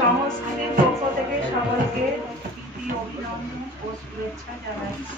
সংস্কৃতির পক্ষ থেকে সকলকে প্রীতি অভিনন্দন ও শুভেচ্ছা জানাচ্ছি।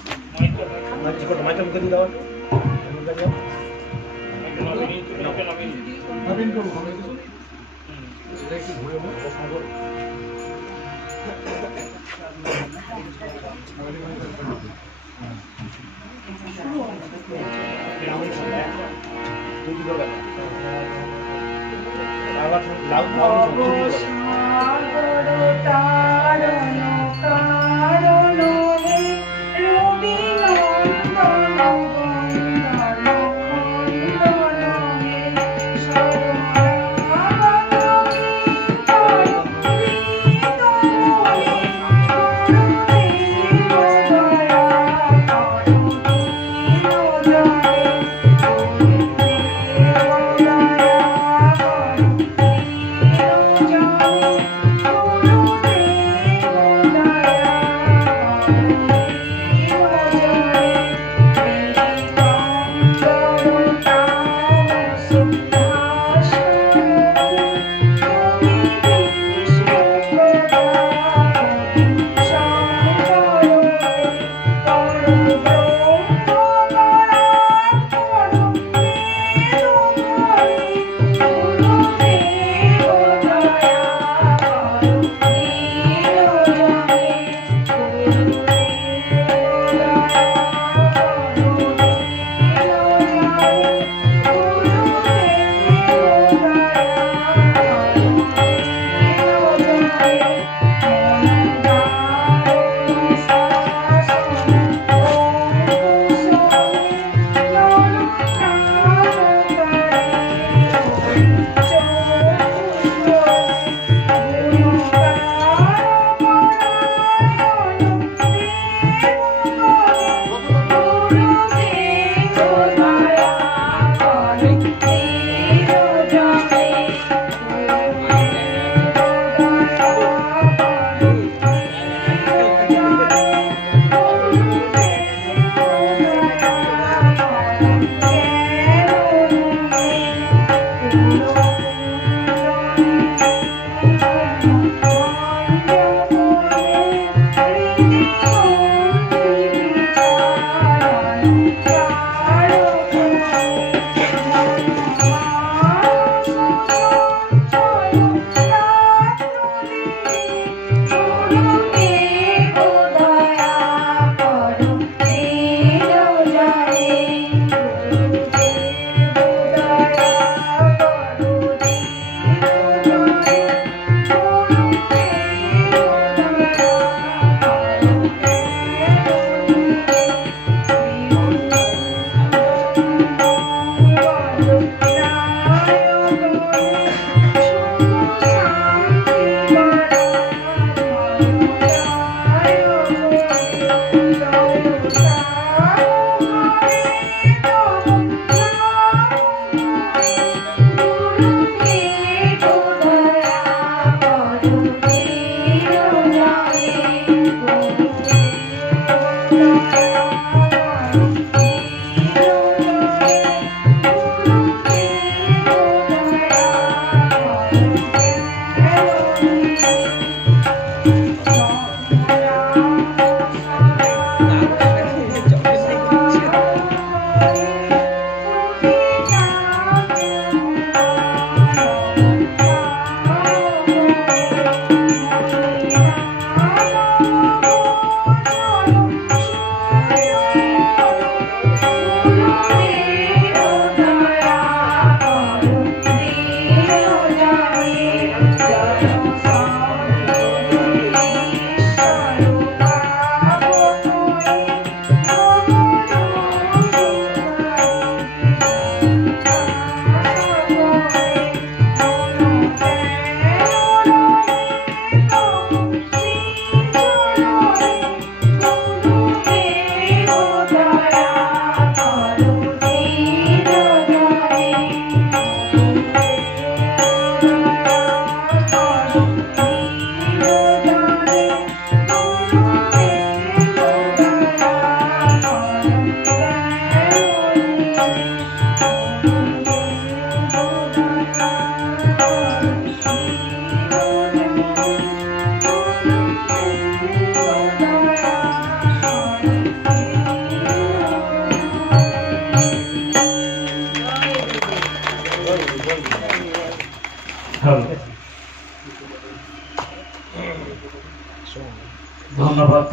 ধন্যবাদ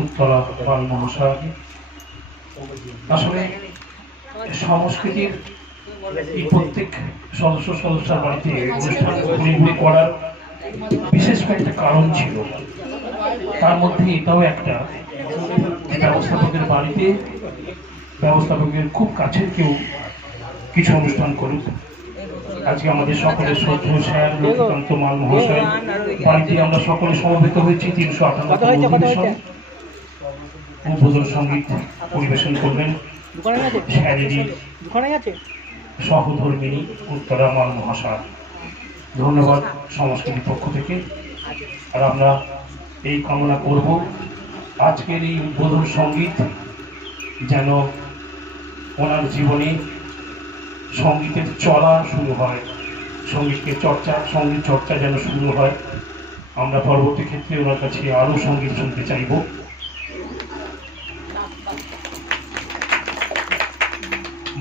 উত্তরা পাল মহাশয়। আসলে সংস্কৃতির এই প্রত্যেক সদস্যের বাড়িতে অনুষ্ঠান ঘুরে করার বিশেষ একটা কারণ ছিল, তার মধ্যে এটাও একটা ব্যবস্থাপকের বাড়িতে ব্যবস্থাপকের খুব কাছের কেউ কিছু অনুষ্ঠান করুক। আজকে আমাদের সকলের শ্রদ্ধেয় স্যার লক্ষ্মীকান্ত মাল মহাশয় বাড়িতে আমরা সকলে সমবেত হয়েছি 358 অধিবেশন। উদ্বোধন সঙ্গীত পরিবেশন করবেন স্যারেরই সহধর্মিনী উত্তরা মাল মহাশয়। ধন্যবাদ সংস্কৃতির পক্ষ থেকে। আর আমরা এই কামনা করব আজকের এই উদ্বোধন সঙ্গীত যেন ওনার জীবনে সঙ্গীতের চলা শুরু হয়, সঙ্গীত চর্চা যেন শুরু হয়। আমরা পরবর্তী ক্ষেত্রে ওনার কাছে আরও সঙ্গীত শুনতে চাইব।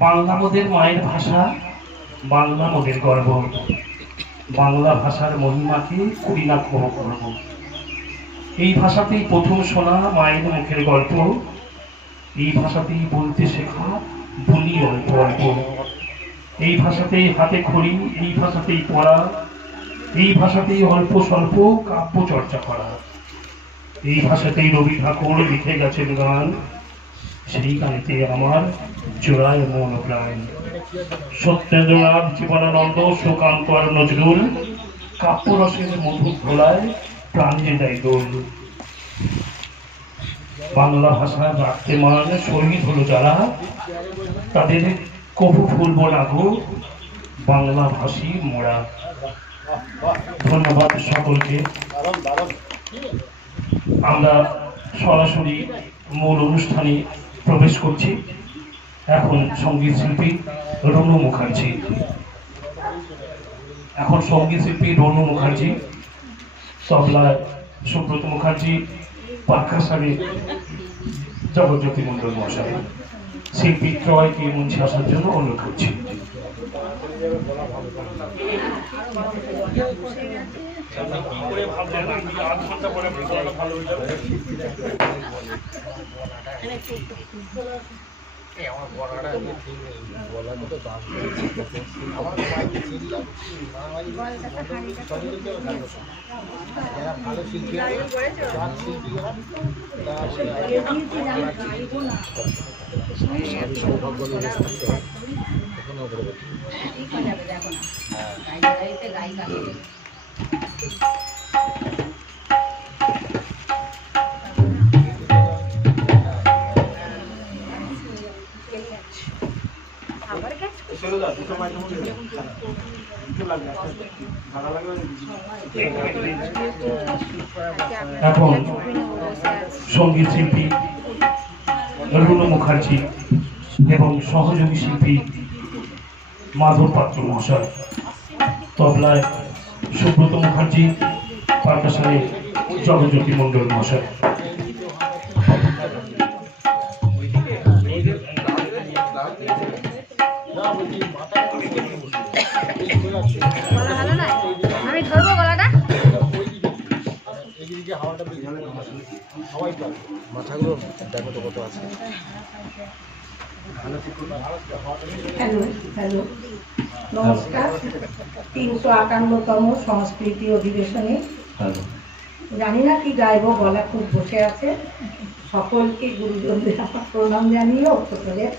বাংলা মোদের মায়ের ভাষা, বাংলা মোদের গর্ব, বাংলা ভাষার মহিমাকে করি না ক্ষমা করব। এই ভাষাতেই প্রথম শোনা মায়ের মুখের গল্প, এই ভাষাতেই বলতে শেখা বলি অল্প অল্প, এই ভাষাতেই হাতে খড়ি, এই ভাষাতেই পড়া, এই ভাষাতেই অল্প স্বল্প কাব্য চর্চা করা, এই ভাষাতেই রবি ঠাকুর লিখে গেছেন গান, সেই গানেতে আমার জোড়ায় মন প্রাণ। সত্যেন্দ্রনাথ, জীবনানন্দ, সুকান্ত আর নজরুল কাব্য রসের মধুর ধোলায় প্রাণ যে দেয় দোল। বাংলা ভাষা রাখতে মান শহীদ হলো যারা, তাদের কবু ফুলব না গো বাংলা ভাষী মোড়া। ধন্যবাদ সকলকে। আমরা সরাসরি মূল অনুষ্ঠানে প্রবেশ করছি। এখন সঙ্গীত শিল্পী রনু মুখার্জি, তবলায় সুব্রত মুখার্জি, পার্কাশনে জগজ্যোতি মন্ডল মশাই। শিল্পী ত্রয়কে মঞ্চে আসার জন্য অনুরোধ করছি। আমার গলাটা গলা তো দাম আমার যারা ভালো শিল্পী এখন সঙ্গীত শিল্পী রনু মুখার্জি এবং সহযোগী শিল্পী মাধব পাত্র মহাশয়, তবলায় সুব্রত মুখার্জি, পার্কাশনে জগজ্যোতি মন্ডল মহাশয়। আমি ধরবো গলাটা, মাথাগুলো দেখো তো কত আছে। হ্যালো, নমস্কার। 358তম সংস্কৃতি অধিবেশনে জানি না কি গাইব, গলা খুব বসে আছে। সকলকে গুরুজনদের আমার প্রণাম জানিয়ে ছোটদের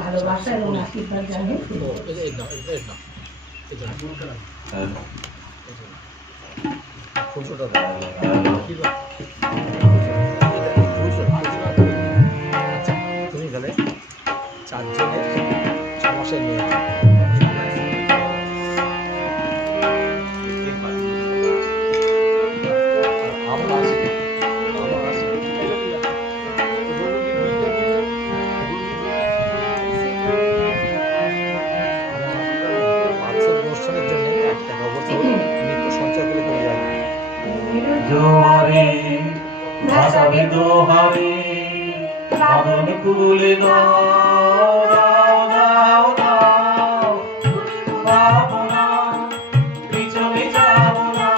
ভালোবাসা এবং আশীর্বাদ জানিয়ে তুমি গেলে 4 জনের 6 মাসের মেয়ে অনুষ্ঠানের জন্য একটা নৃত্য সঞ্চয় করে জোয়ারে ভাসাবে দোহারে বাদল কুলে দাও দাও দাও দাও পাবো না পিছনে যাবো না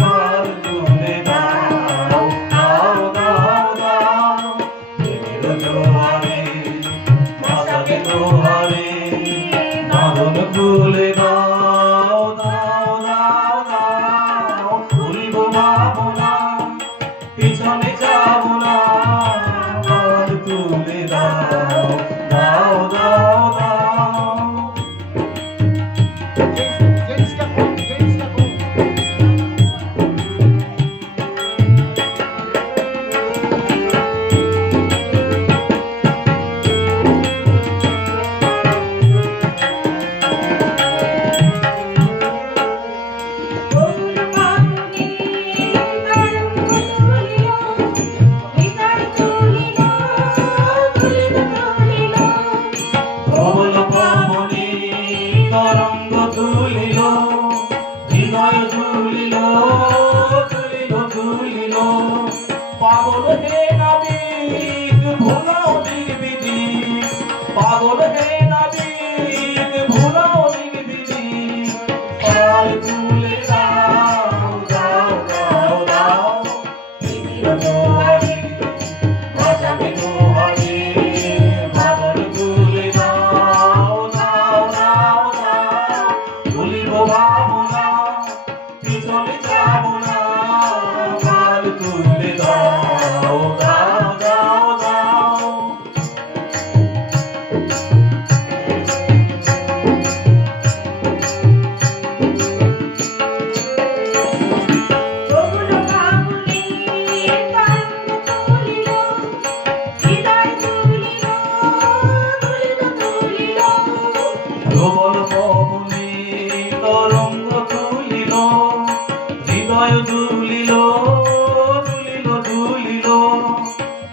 পার তুলে দাও দাও দাও দাও প্রেমের জোয়ারে ভাসাবে দোহারে বাদল কুলে দাও দাও দাও দাও ভুলবো পাবো না পিছনে যাবো না পার তুলে দাও দাও দাও দাও জেন্টসটা কম, জেন্টসটা কম। বকুল পাখি তরঙ্গ তুলিল হৃদয় তুলিল তুলিল তুলিল প্রবল পবনে তরঙ্গ তুলিল হৃদয় তুলিল তুলিল তুলিল পাগল হে নাবিক ভোলাও দিক বিধি পাগল হে নাবিক ভোলাও দিক বিধি পাল তুলে দাও দাও দাও দাও প্রেমের জোয়ারে ভাসাবে দোহারে বাদল তুলে দাও দাও দাও দাও ভুলিব ভাবো না পিছনে যাবো না পাল তুলে দাও দাও দাও দাও বকুল পাখি তরঙ্গ তুলিল হৃদয় তুলিল তুলিল তুলিল প্রবল পবনে তরঙ্গ তুলিল হৃদয় তুলিল তুলিল তুলিল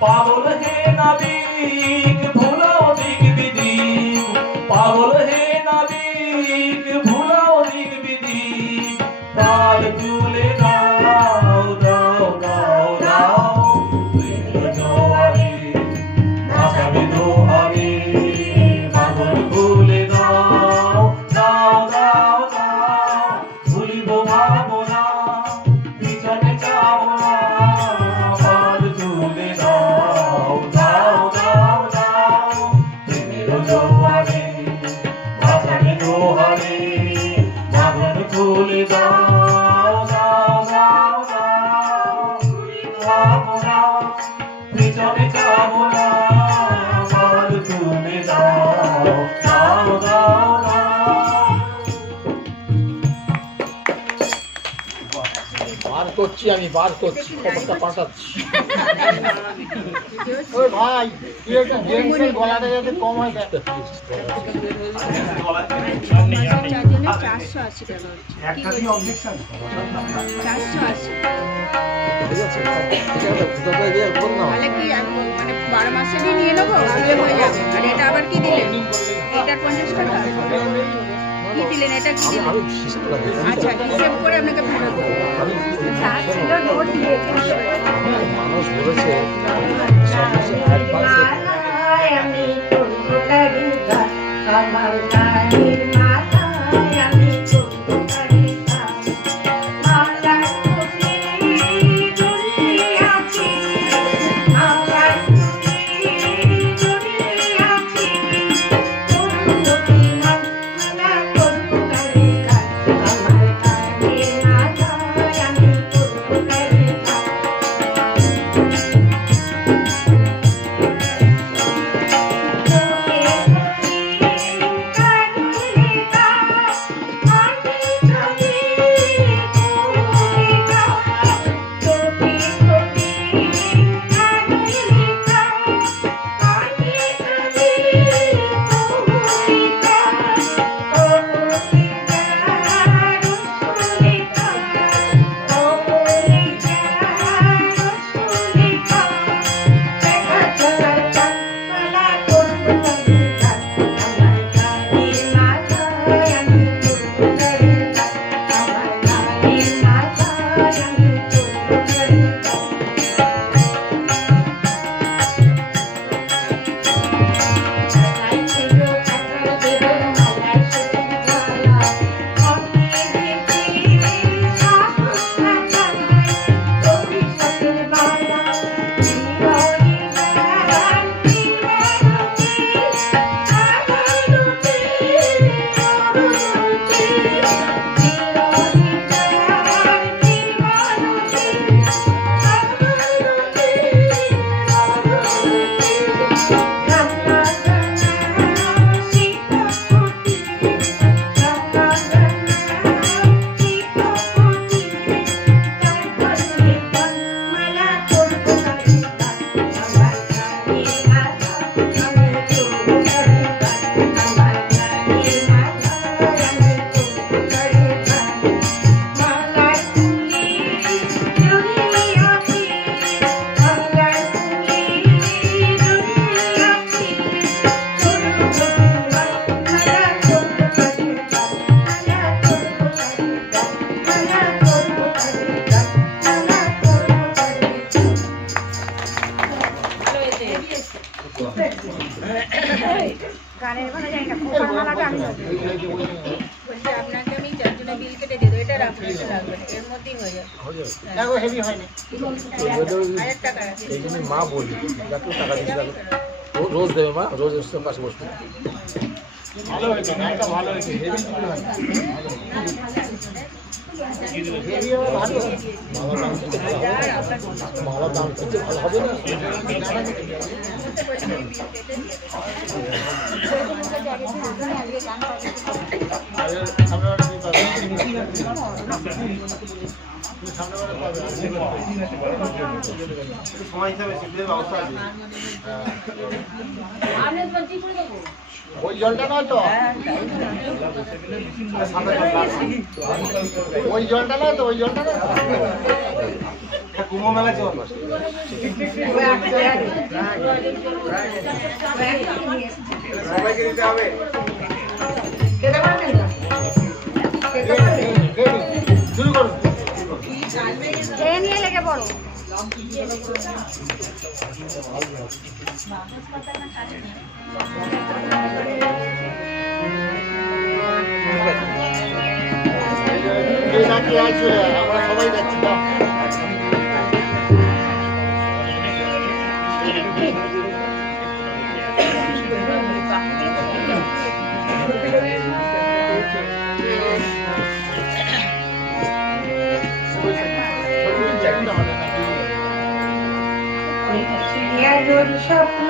পাগল হে নাবিক ভোলাও দিক বিধি পাগল হে নাবিক ভোলাও দিক বিধি পাল তুলে দাও দাও দাও দাও প্রেমের জোয়ারে ভাসাবে দোহারে বাদল তুলে দাও দাও দাও দাও ভুলিব ভাবো না পিছনে যাবো না পাল তুলে দাও দাও দাও দাও প্রেমের জোয়ারে ভাসাবে দোহারে বাদল তুলে দাও দাও দাও দাও ভুলিব ভাবো না পিছনে যাবো না পাল তুলে দাও দাও দাও দাও বার করছি আমি, বার করছি, খবরটা পাঠাচ্ছি। ওই ভাই, তুই একটু জেন্টসের গলাটা যাতে কম হয় দেখ। চারজনের 480 টাকা হচ্ছে। 480। ঠিক আছে? তোকে দিয়ে বল না। তাহলে কি মানে 12 মাসেরই নিয়ে নেবো, আগে হয়ে যাবে। আর এটা আবার কি দিলেন? এটা 50 টাকা। কি দিলেন? এটা কি দিলেন? আমি হিসাব রাখি। আচ্ছা, হিসেব করে আপনাকে ফেরত দেবো। যা ছিল নোট দিয়ে মানুষ বলেছে মাথায় আমি করবো তারি গান আমার গানের মাথায় আমি করবো তারি গান মাথায় টুপি জড়িয়েছি মাথায় টুপি জড়িয়েছি করবো কি না করবো তারি গান আমার গানের মাথায় আমি করবো তারি গান I'm এটা রাখুন, এটা লাগবে না, এর মধ্যেই হয়ে যাবে। দেখো হেভি হয় না 1000 টাকা আছে। এই জন্য মা বলি যাকে টাকা দিতে যাবে রোজ দেবে মা, রোজ এসে পাশে বসবে। ভালো হয়েছে গানটা ভালো হয়েছে হেভি হয় হেভি হবে ভালো মালা দাম দিতে ভালো হবে না। সময় হিসাবে শিল্পের ব্যবস্থা আছে ওই জলটা নয় তো ওই জলটা নয় তো ওই জলটা নয় কুম্ভ মেলা চল সবাইকে দিতে হবে শুরু করুন খেয়ে নিয়ে লেগে পড়ো। আমরা সবাই যাচ্ছি না স্বপ্ন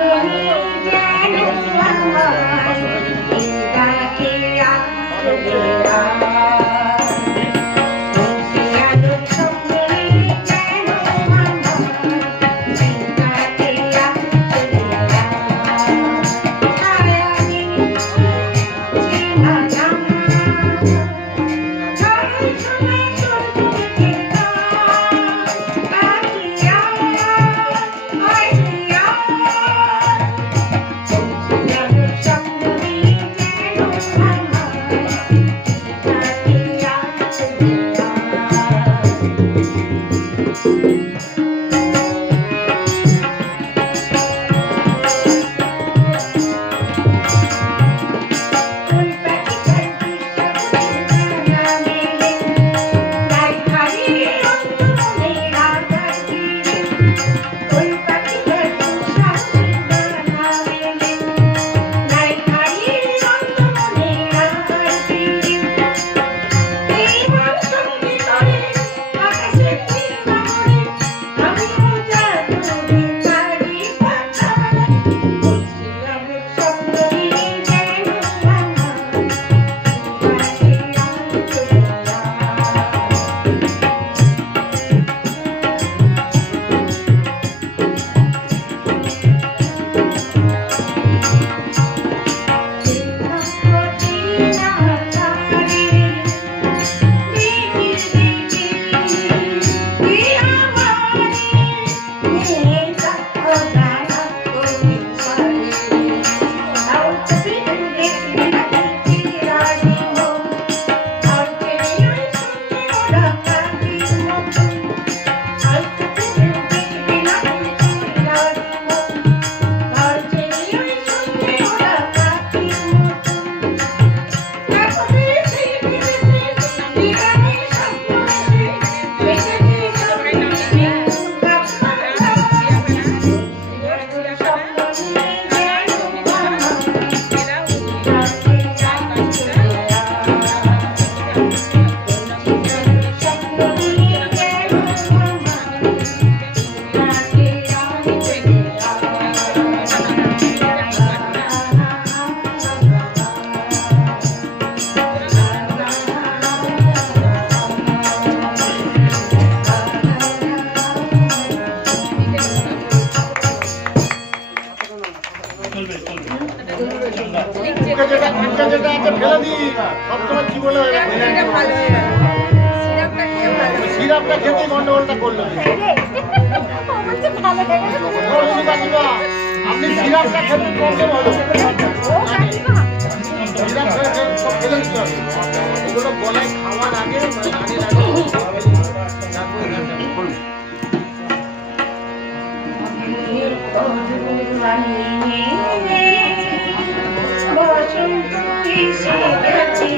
সিরাপটা খেতে গন্ডগোলটা করলো আপনি সিরাপটা খেতে প্রবলেম হলো সিরাপ খেলে দিতে হবে এগুলো গলায় খাওয়ার আগে বসন্ত এসে গেছে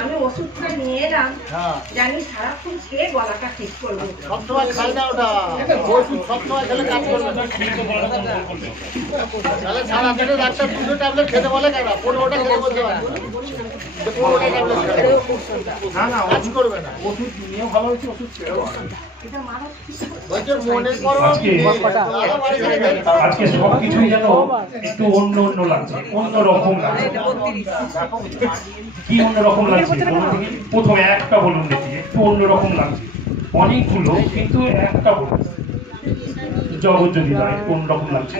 আমি ওষুধটা নিয়ে এলাম, জানি সারাক্ষণ খেয়ে গলাটা ঠিক করবো। সবসময় খাই না ওটা, ওষুধ সবসময় খেলে কাজ করবে না। তাহলে সারা পেটে ডাক্তার 2টো ট্যাবলেট খেতে বলে কেন? 15টা খেতে বলতে পারে। 15টা ট্যাবলেট খেতে কাজ করবে না। ওষুধ নিয়ে ভালো হয়েছে, ওষুধ ছেড়ে এটা মানুষ বলছে মনে করো আজকে সবকিছুই যেন একটু অন্য অন্য লাগছে, অন্য রকম লাগছে। কি অন্য রকম লাগছে? প্রথমে একটা বলুন দেখি, একটু অন্য রকম লাগছে। অনেকগুলো কিন্তু একটা বলুন। জগজ্যোতিদা একটু অন্যরকম লাগছে,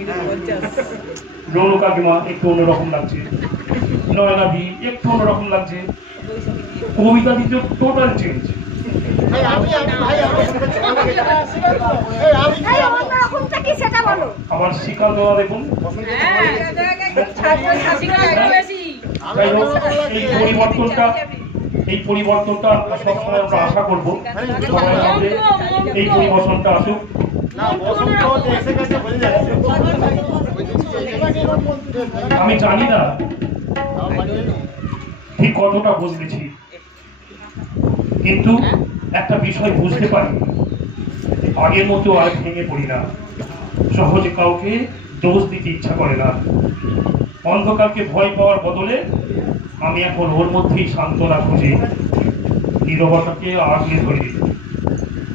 রৌনু কাকিমা একটু অন্যরকম লাগছে, নয়নাদি একটু অন্যরকম লাগছে, কবিতা দিতে টোটাল চেঞ্জ। আবার শিকার দেওয়া দেখুন। এই পরিবর্তনটা সবসময় আমরা আশা করবো সবাই আমাদের এই পরিবর্তনটা আসুক। আমি জানি না ঠিক কতটা বুঝেছি, কিন্তু একটা বিষয় বুঝতে পারি, আগের মতো আর ভেঙে পড়ি না, সহজে কাউকে দোষ দিতে ইচ্ছা করে না। অন্ধকারকে ভয় পাওয়ার বদলে আমি এখন ওর মধ্যেই সান্ত্বনা খুঁজি, নীরবতাকে আগলে ধরি,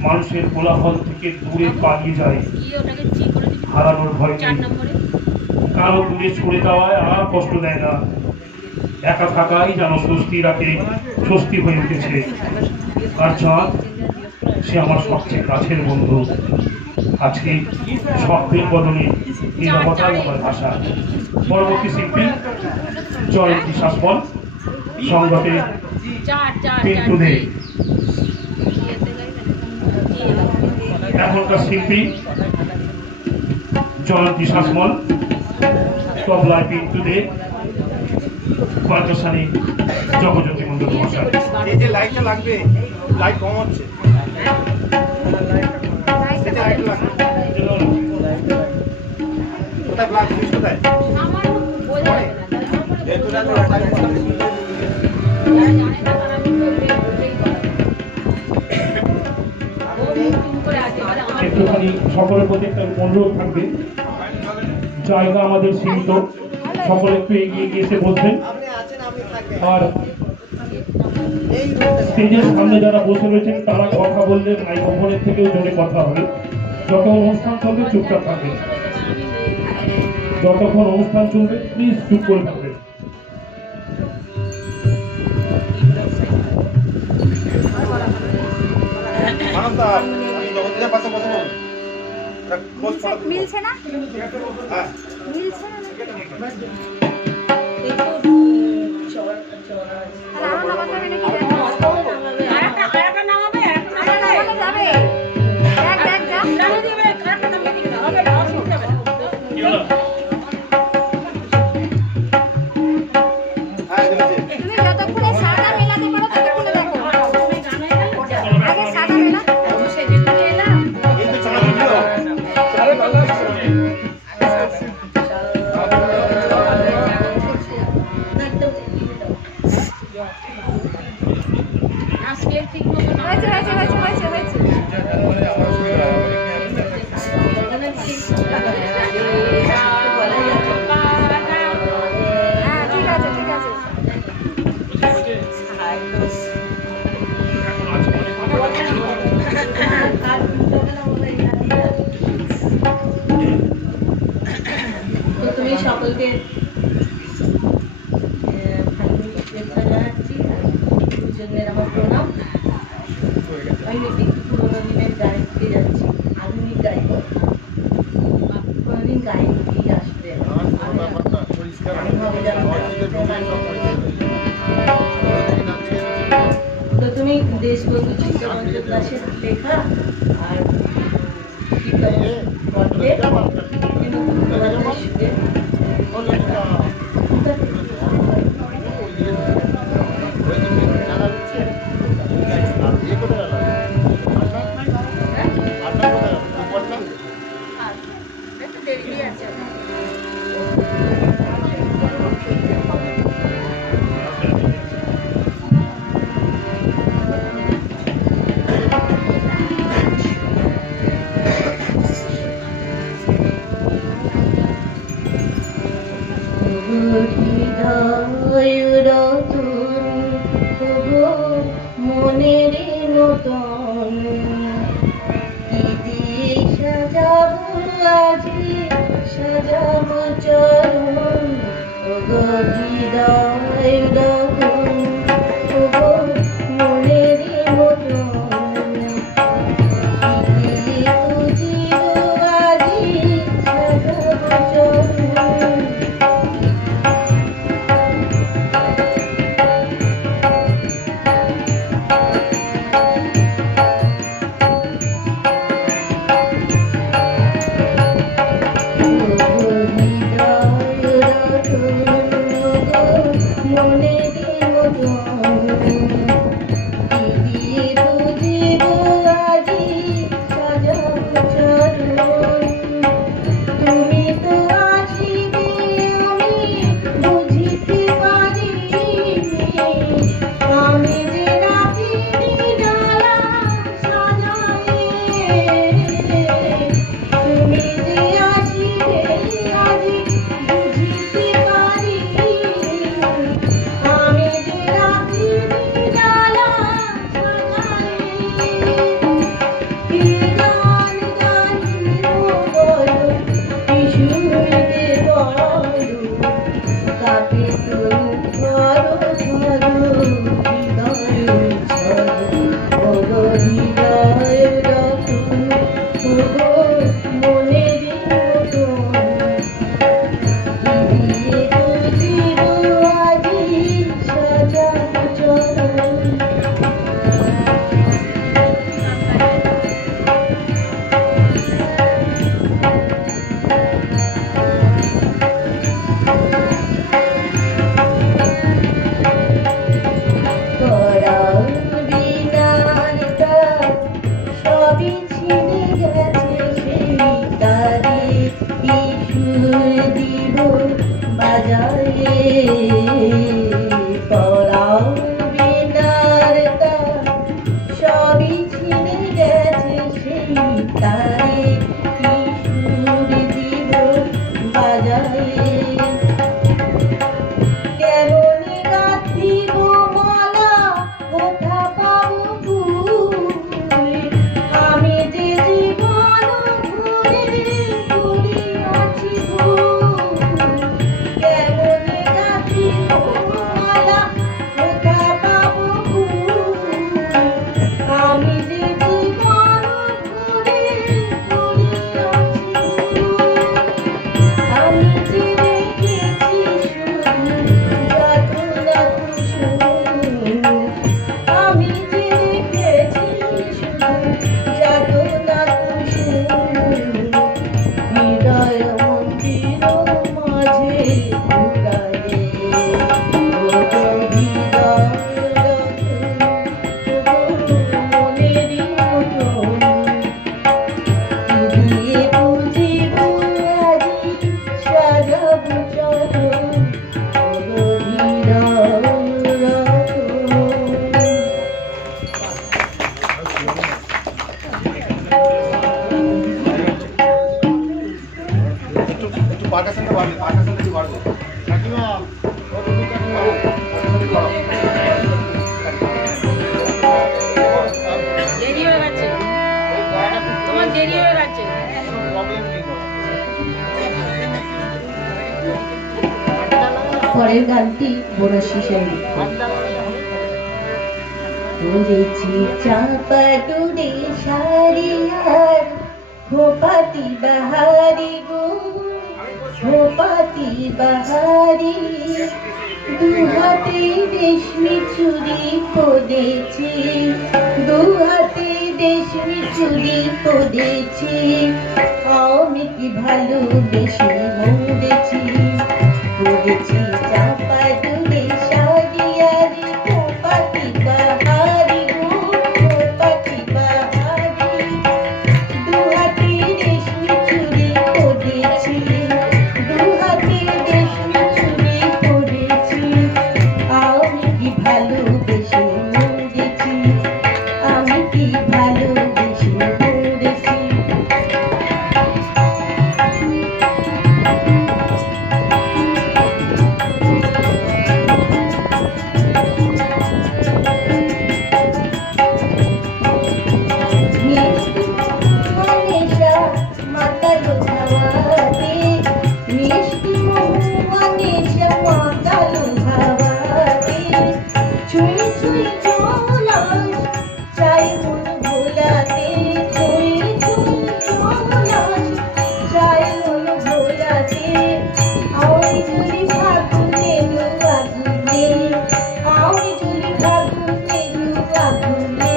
মানুষের কোলাহল থেকে দূরে পালিয়ে যায়, হারানোর ভয় নেই, কারো দূরে ছুড়ে দেওয়ায় আর কষ্ট দেয় না, একা থাকাই যেন স্বস্তি রাতে স্বস্তি হয়ে উঠেছে। আর চাঁদ, সে আমার সবচেয়ে কাছের বন্ধু। আজকে শব্দের বদলে নীরবতাই আমার ভাষা। পরবর্তী শিল্পী জয়ন্তী শাসমল, সংগতে পিন্টু দে। এখনকার শিল্পী জয়ন্তী শাসমল, তবলায় পিন্টু দে, কণ্ঠস্থানে জগজ্যোতি মন্ডল মশাই। এই যে লাইটটা লাগবে, লাইট কম হচ্ছে। কোথায় ব্লাক সুইচ কোথায়? একটুখানি সকলের প্রতি একটা অনুরোধ থাকবে, জায়গা আমাদের সীমিত, সকলে একটু এগিয়ে গিয়ে এসে বসবেন। আর স্টেজের সামনে যারা বসে রয়েছেন তারা কথা বললে মাইক্রোফোনের থেকেও জোরে কথা হবে। যত অনুষ্ঠান চলবে চুপচাপ থাকবে, যতক্ষণ অনুষ্ঠান চলবে প্লিজ চুপ করে থাকবেন। মানবদা, আমি জগদ্দীপের পাশে বসে বলুন। মিলছে না? হ্যাঁ, মিলছে না? হ্যাঁ, দেখেছি। তুমি যতক্ষণে সাদা মেলাতে পারো ততক্ষণে দেখো। আগে সাদা মেলা। এই তো চাঁদ দিল। হয়েছে। হ্যাঁ, ঠিক আছে। তো তুমি সকলকে শুভেচ্ছা জানাচ্ছি। দুজনের আমার প্রণাম। আমি একটু পুরোনো দিনের গায়ককে যাচ্ছি, আধুনিক গায়ক। কোনোদিন গায়ক দিয়ে আসবে তো তুমি দেশবন্ধু চিত্তরঞ্জন দাসের লেখা আর মনের মতন সাজাবো চরণ হৃদয় মনের মতন সাজাবো চরণ পরের গানটি বনশ্রী সেন পরেছি চাপা ডুরে শাড়ি আর খোপাতি বাহারি গো খোপাতি বাহারি দুহাতে রেশমি চুড়ি পরেছি দুহাতে রেশমি চুড়ি পরেছি আমি কি ভালোবেসে মরেছি পরেছি চাপা ডুরে শাড়ি আর খোপাতি বাহারি গো খোপাতি বাহারি দুহাতে রেশমি চুড়ি পরেছি দুহাতে রেশমি চুড়ি পরেছি আমি কি ভালোবেসে মরেছি আমি কি ভালোবেসে মরেছি মনীষা মাতালো হাওয়াতে মিষ্টি মনীষা মাতালো হাওয়াতে ছুঁই ছুঁই চলাস চাই মন ভোলাতে ছুঁই ছুঁই চলাস চাই মন ভোলাতে আওই যদি ফাগুনে আগুনে আওই যদি ফাগুনে আগুনে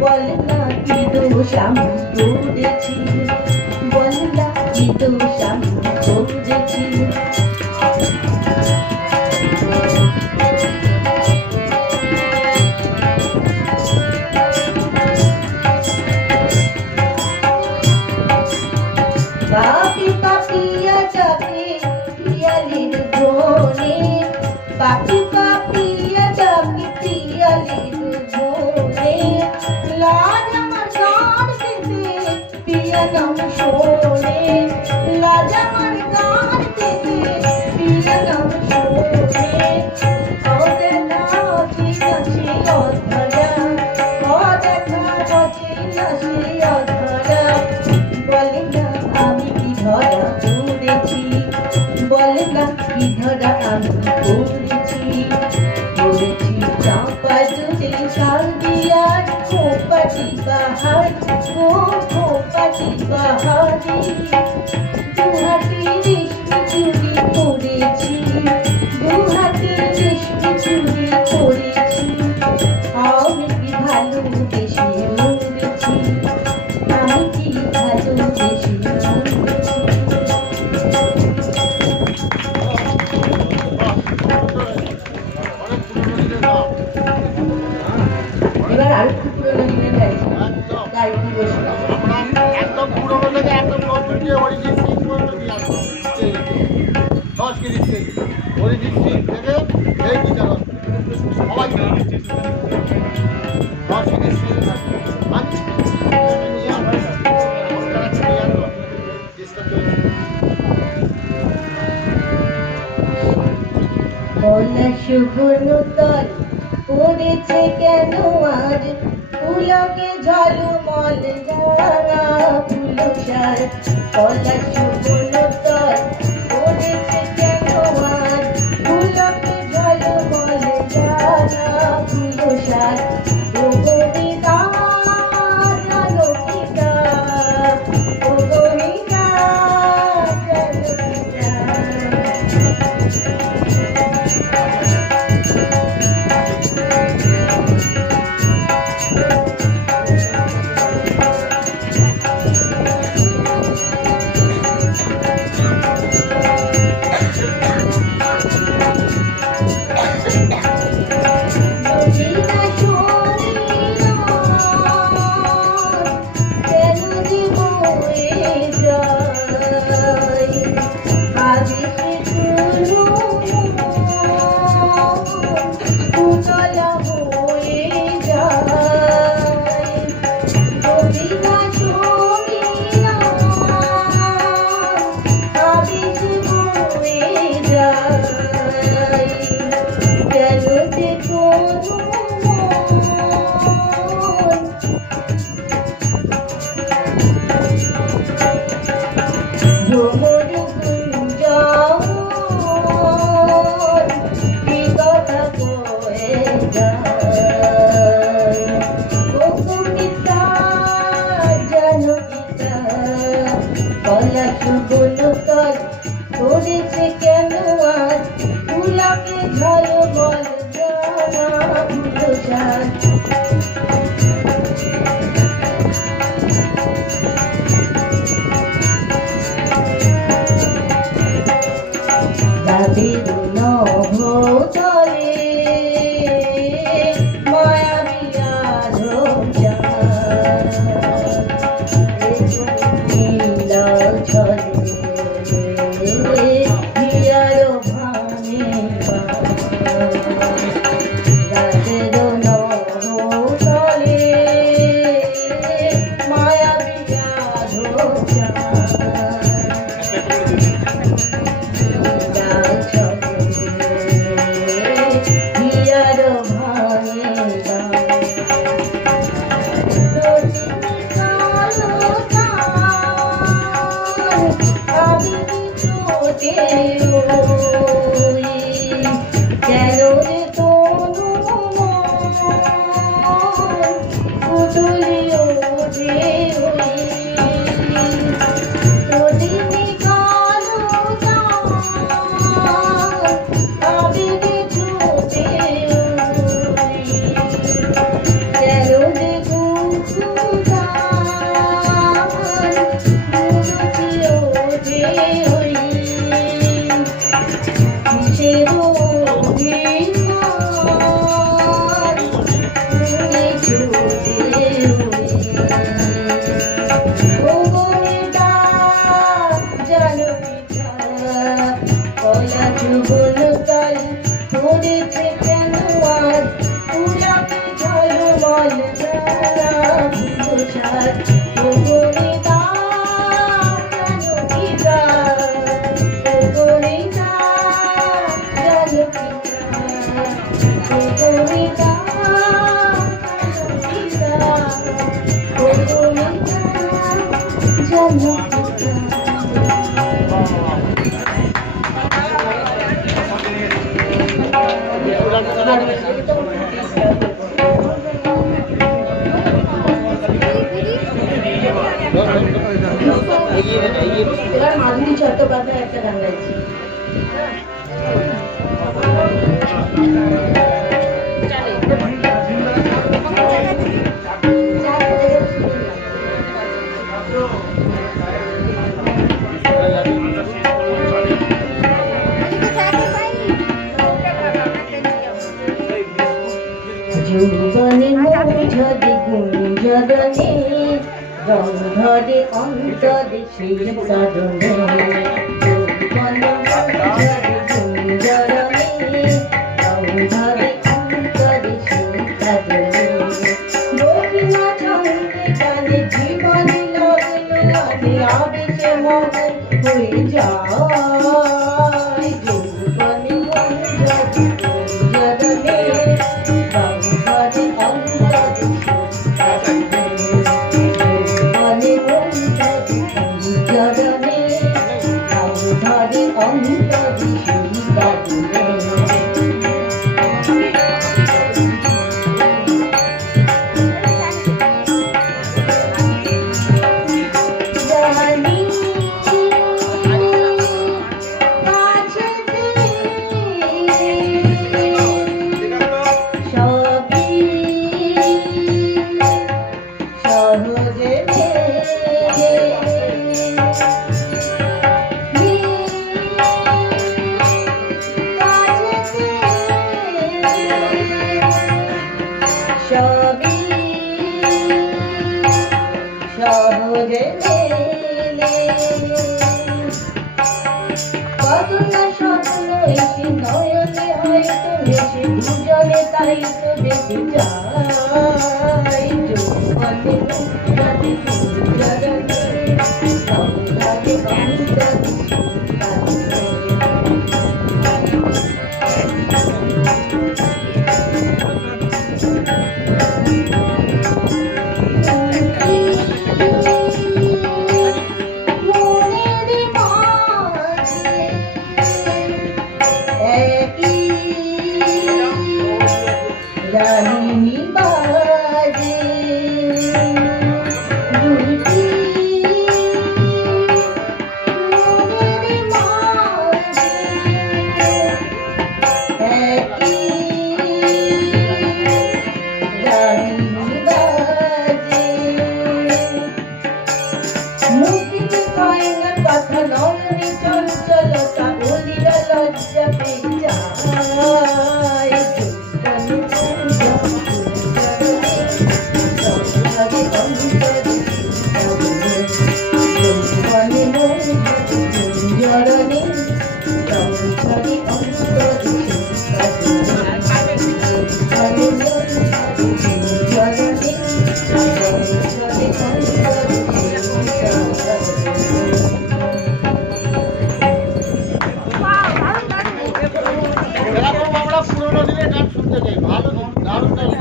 বল না কি দোষ আমি করেছি বল না কি দোষ আমি করেছি পাপি পাপিয়া যাবে পিয়ালির ঘরে পাপি পাপিয়া যাবে পিয়ালির ঘরে লাজ আমার গান দেবে পিয়া নাম শোনে লাজ আমার গান দেবে পিয়া নাম শোনে ওদের নাচি নাচি অধরা ওদের নাচি নাচি অধরা বলে না আমি কি ধরা পড়েছি বলে না কি ধরা আমি পড়েছি পড়েছি চাপা ডুরে শাড়ি আর খোপাতি বাহারি গো খোপাতি বাহারি দুহাতে রেশমি চুড়ি পরেছি দুহাতে রেশমি চুড়ি পরেছি আমি কি ভালোবেসে মরেছি আমি কি ভালোবেসে মরেছি এবার আর একটু পুরোনো দিনের গাইছি গাইতে বসলাম একদম পুরোনো থেকে একদম নতুন দিয়ে অরিজিৎ সিং পর্যন্ত দিয়ে আসবো 10 কেজি থেকে অরিজিৎ সিং থেকে এই গিটার সবাই 10 কেজি সিং বলা শুভনতল পড়েছে কেন আজ পুলকে ঝলমল রাঙা ফুলসার বলা শুভনতল পড়েছে কেন আজ পুলকে ঝলমল রাঙা ফুলসার ও গোবিন্দা জানকিতা ও গোবিন্দা জানকিতা পুতুলে ওঠে ওই প্রদীপে কালো দাগ আবেগে ছোটে ওই যেন দেখুন সুদান মুছে ওঠে ওই কিসের অভিমান মনে ছুটে ওই ও গরিটা জানো পিতা কলা যুগল কাল ধরেছে কেন আর পুরাকে ঝলমল তারা প্রসাদ ও গরিটা জানো পিতা ও গরিটা জানো পিতা ও গরিটা জানো পিতা ও এবার মাধুরী চট্টোপাধ্যায় একটা গান গাইছি। যৌবনে মৌঝদে গুঞ্জরণে রং ধরে অন্তরে সেই সাধনে যৌবনে মৌঝদে গুঞ্জরণে রং ধরে অন্তরে সেই সাধনে বহিনা ছন্দে গানে জীবনে লাগলো আগে আবেশে মগন হয়ে যায় যৌবনে মৌঝদে গুঞ্জরণে দুজনে তাই তো দেখে যাই যৌবনে মৌঝদে গুঞ্জরণে রং ধরে অন্তরে রানী বাজে দুটি মনের মাঝে একই রানী বাজে মুক্তিতে কয় না কথা নয়নে চঞ্চলতা বলিরা লজ্জা পেয়ে যায় এরকম আমরা পুরোনো দিনের গান শুনতে চাই, ভালো দারুণ দারুণ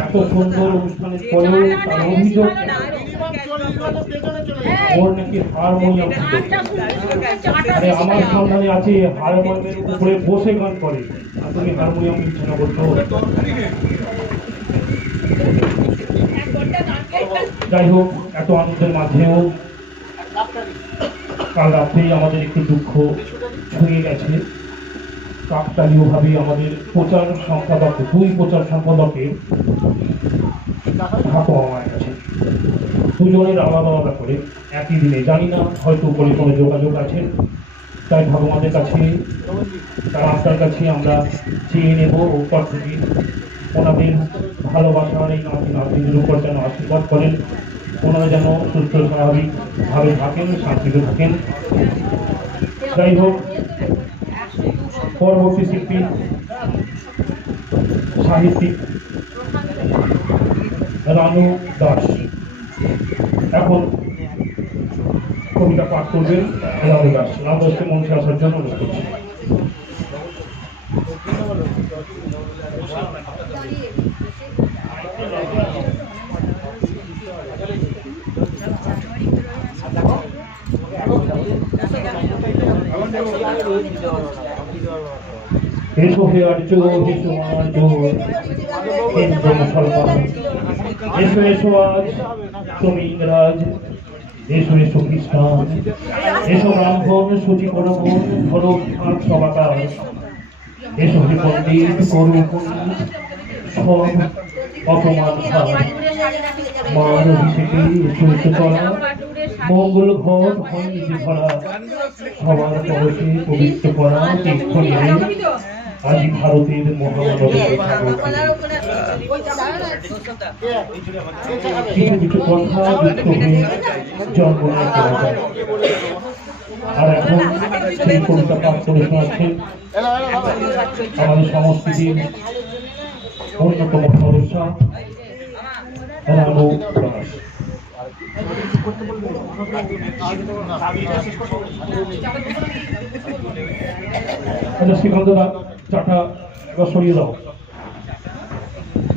এত সুন্দর অনুষ্ঠানের পরেও তার অভিযোগ মিনিমাম 40 বছর পেছনে চলে যাবে। ওর নাকি হারমোনিয়াম ছিল। আরে আমার সন্ধানে আছে হারমোনিয়ামের উপরে বসে গান করে, আর তুমি হারমোনিয়াম নিচ্ছ না বলছো। যাই হোক, এত আনন্দের মাঝেও কাল রাত্রেই আমাদের একটু দুঃখ ছুঁয়ে গেছে। কাকতালীয়ভাবে আমাদের প্রচার সম্পাদক, 2 প্রচার সম্পাদকের ঢাকা মারা গেছে। দুজনের আলাদা আলাদা করে একই দিনে, জানি না হয়তো উপরে কোনো যোগাযোগ আছে, তাই ভগবানের কাছে, তার আপনার কাছে আমরা চেয়ে নেব উপর থেকে ওনাদের ভালোবাসার এই নাতি নাতনিদের উপর যেন আশীর্বাদ করেন, ওনারা যেন সুস্থ স্বাভাবিকভাবে থাকেন, শান্তিতে থাকেন। যাই হোক, পরবর্তী শিল্পী সাহিত্যিক রানু দাস এখন কবিতা পাঠ করবেন। রানু দাসকে মঞ্চে আসার জন্য অনুরোধ করছি। এসো হে আর্য, এসো আর্য, কেন্দ্র মুসলমান, এসো এসো আজ তুমি ইংরাজ, এসো এসো খ্রিস্টান, এসো ব্রাহ্মণ, সূচি করমন, ধরো ভাগ সবাকার, এসো হে পণ্ডিত, করু পণ্ডিত, সব অপমান ভাব, মার অভিষেকে এসো এসো চলা, মঙ্গল ঘট হয় নিজে ভরা, সবার পরশে পবিত্র করা তীর্থ নিয়ে আজ ভারতের মহামানবের কিছু কিছু কথা যুক্ত হয়ে জন্ম নেয়। আর এখন সেই কবিতা পাঠ করে শোনাচ্ছেন আমাদের সংস্কৃতির অন্যতম ভরসা রানু দাস। শ্রীকান্ত দা, চাটা এবার সরিয়ে দাও,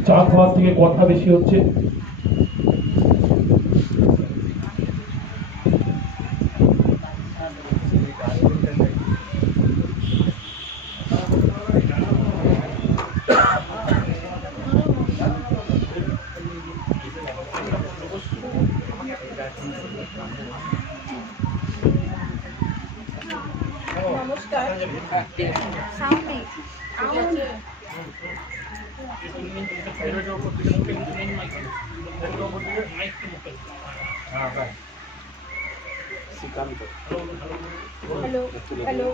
চা খাওয়ার থেকে কথা বেশি হচ্ছে। হ্যালো হ্যালো,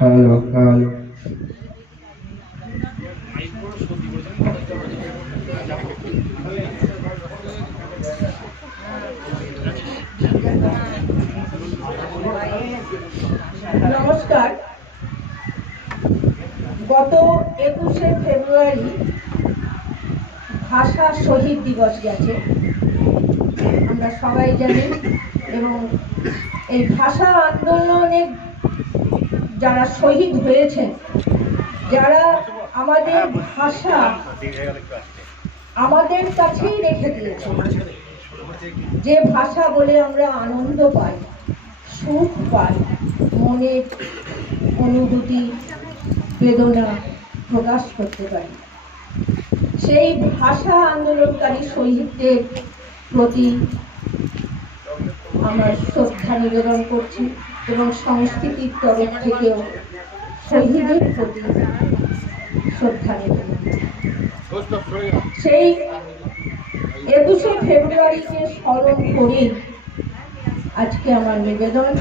হ্যালো হ্যালো, নমস্কার। গত 21শে ফেব্রুয়ারি ভাষা শহীদ দিবস গেছে, আমরা সবাই জানি। এবং এই ভাষা আন্দোলনে যারা শহীদ হয়েছেন, যারা আমাদের ভাষা আমাদের কাছেই রেখে দিয়েছে, যে ভাষা বলে আমরা আনন্দ পাই, সুখ পাই, মনের অনুভূতি বেদনা প্রকাশ করতে পারি, সেই ভাষা আন্দোলনকারী শহীদদের প্রতি আমার শ্রদ্ধা নিবেদন করছি এবং সংস্কৃতির তরফ থেকেও শহীদের প্রতি শ্রদ্ধা নিবেদন। সেই 21শে ফেব্রুয়ারিকে স্মরণ করেই আজকে আমার নিবেদন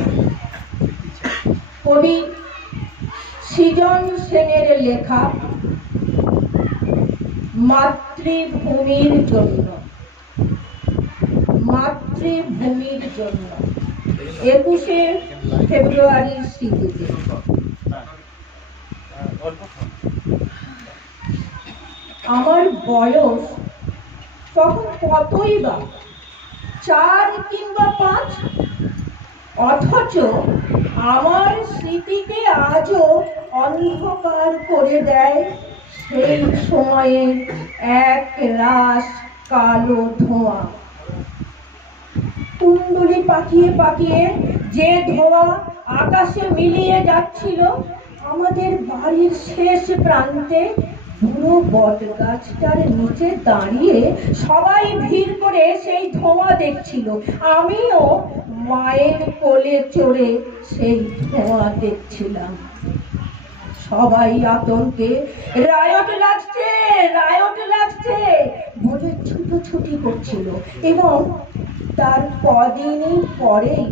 কবি সৃজন সেনের লেখা মাতৃভূমির জন্য। মাতৃভূমির জন্য 21শে ফেব্রুয়ারির স্মৃতিতে। আমার বয়স তখন কতই বা, 4 কিংবা 5, অথচ আমার স্মৃতিকে আজও অন্ধকার করে দেয় সেই সময়ের এক রাশ কালো ধোঁয়া। কুণ্ডলি পাকিয়ে পাকিয়ে যে ধোঁয়া আকাশে মিলিয়ে যাচ্ছিল, আমাদের বাড়ির শেষ প্রান্তে বুড়ো বট গাছটার নিচে দাঁড়িয়ে সবাই ভিড় করে সেই ধোঁয়া দেখছিল। আমিও মায়ের কোলে চড়ে সেই ধোঁয়া দেখছিলাম। সবাই আতঙ্কে রায়ট লাগছে, রায়ট লাগছে বলে ছুটোছুটি করছিল। এবং তার কদিনই পরেই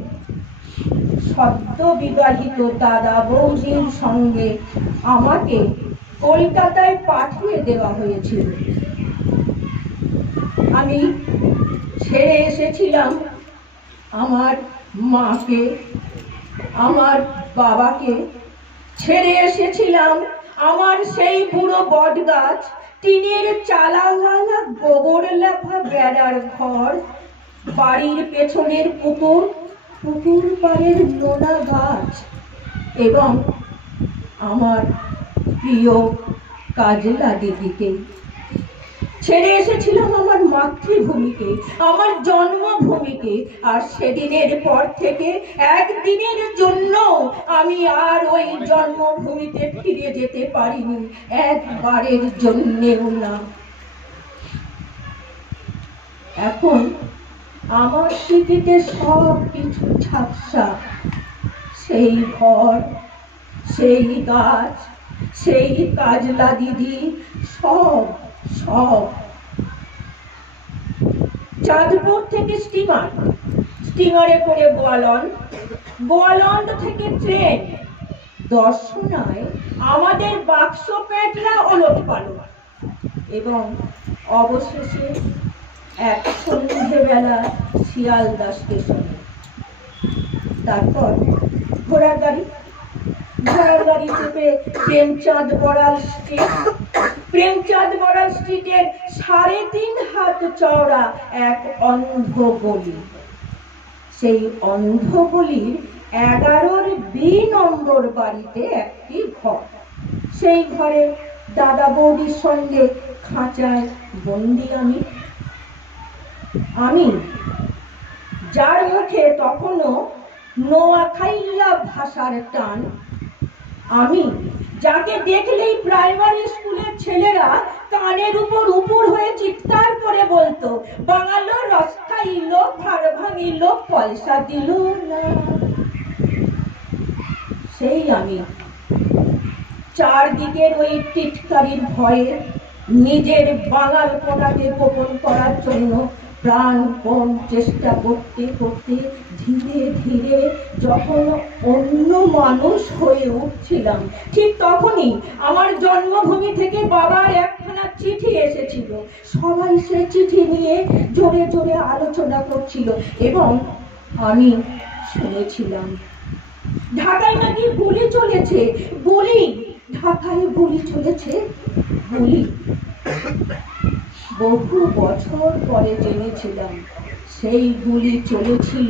সদ্য বিবাহিত দাদা বৌদির সঙ্গে আমাকে কলকাতায় পাঠিয়ে দেওয়া হয়েছিল। আমি ছেড়ে এসেছিলাম আমার মাকে, আমার বাবাকে, ছেড়ে এসেছিলাম আমার সেই বুড়ো বট গাছ, টিনের চালাওয়ালা গোবর লেপা বেড়ার ঘর, বাড়ির পেছনের পুকুর, পুকুর পাড়ের নোনা গাছ এবং আমার প্রিয় কাজলা দিদিকে। ছেড়ে এসেছিলাম আমার মাতৃভূমিকে, আমার জন্মভূমিকে। আর সেদিনের পর থেকে একদিনের জন্য আমি আর ওই জন্মভূমিতে ফিরে যেতে পারিনি, একবারের জন্যেও না। এখন আমার স্মৃতিতে সব কিছু ঝাপসা, সেই ঘর, সেই গাছ, সেই কাজলা দিদি, সব সব। চাঁদপুর থেকে স্টিমারে করে গোয়ালন্দ, গোয়ালন্দ থেকে ট্রেন, দর্শনায় আমাদের বাক্স পেটরা ওলটপালট, এবং অবশেষে এক সন্ধ্যেবেলা শিয়ালদা স্টেশনে। তারপর ঘোড়ার গাড়ি চেপে প্রেমচাঁদ বড়াল স্ট্রিটের 3.5 হাত চওড়া এক অন্ধ গলি। সেই অন্ধ গলির 11 বি নম্বর বাড়িতে একটি ঘর। সেই ঘরে দাদা বৌদির সঙ্গে খাঁচায় বন্দি আমি, যার মুখে তখনও নোয়াখাইয়া ভাষার টান, আমি যাকে দেখলেই প্রাইমারি স্কুলের ছেলেরা কানের উপর উপর হয়ে চিৎকার করে বলতো, বাঙালো রস খাইলো, ভাড় ভাঙিলো, পয়সা দিল না। সেই আমি চারদিকের ওই টিটকারির ভয়ে নিজের বাঙালপনাকে গোপন করার জন্য প্রাণপণ চেষ্টা করতে করতে ধীরে ধীরে যখন অন্য মানুষ হয়ে উঠছিলাম, ঠিক তখনই আমার জন্মভূমি থেকে বাবার একখানা চিঠি এসেছিল। সবাই সে চিঠি নিয়ে জোরে জোরে আলোচনা করছিল এবং আমি শুনেছিলাম ঢাকায় নাকি গুলি চলেছে, গুলি, ঢাকায় গুলি চলেছে, গুলি। বহু বছর পরে জেনেছিলাম সেই গুলি চলেছিল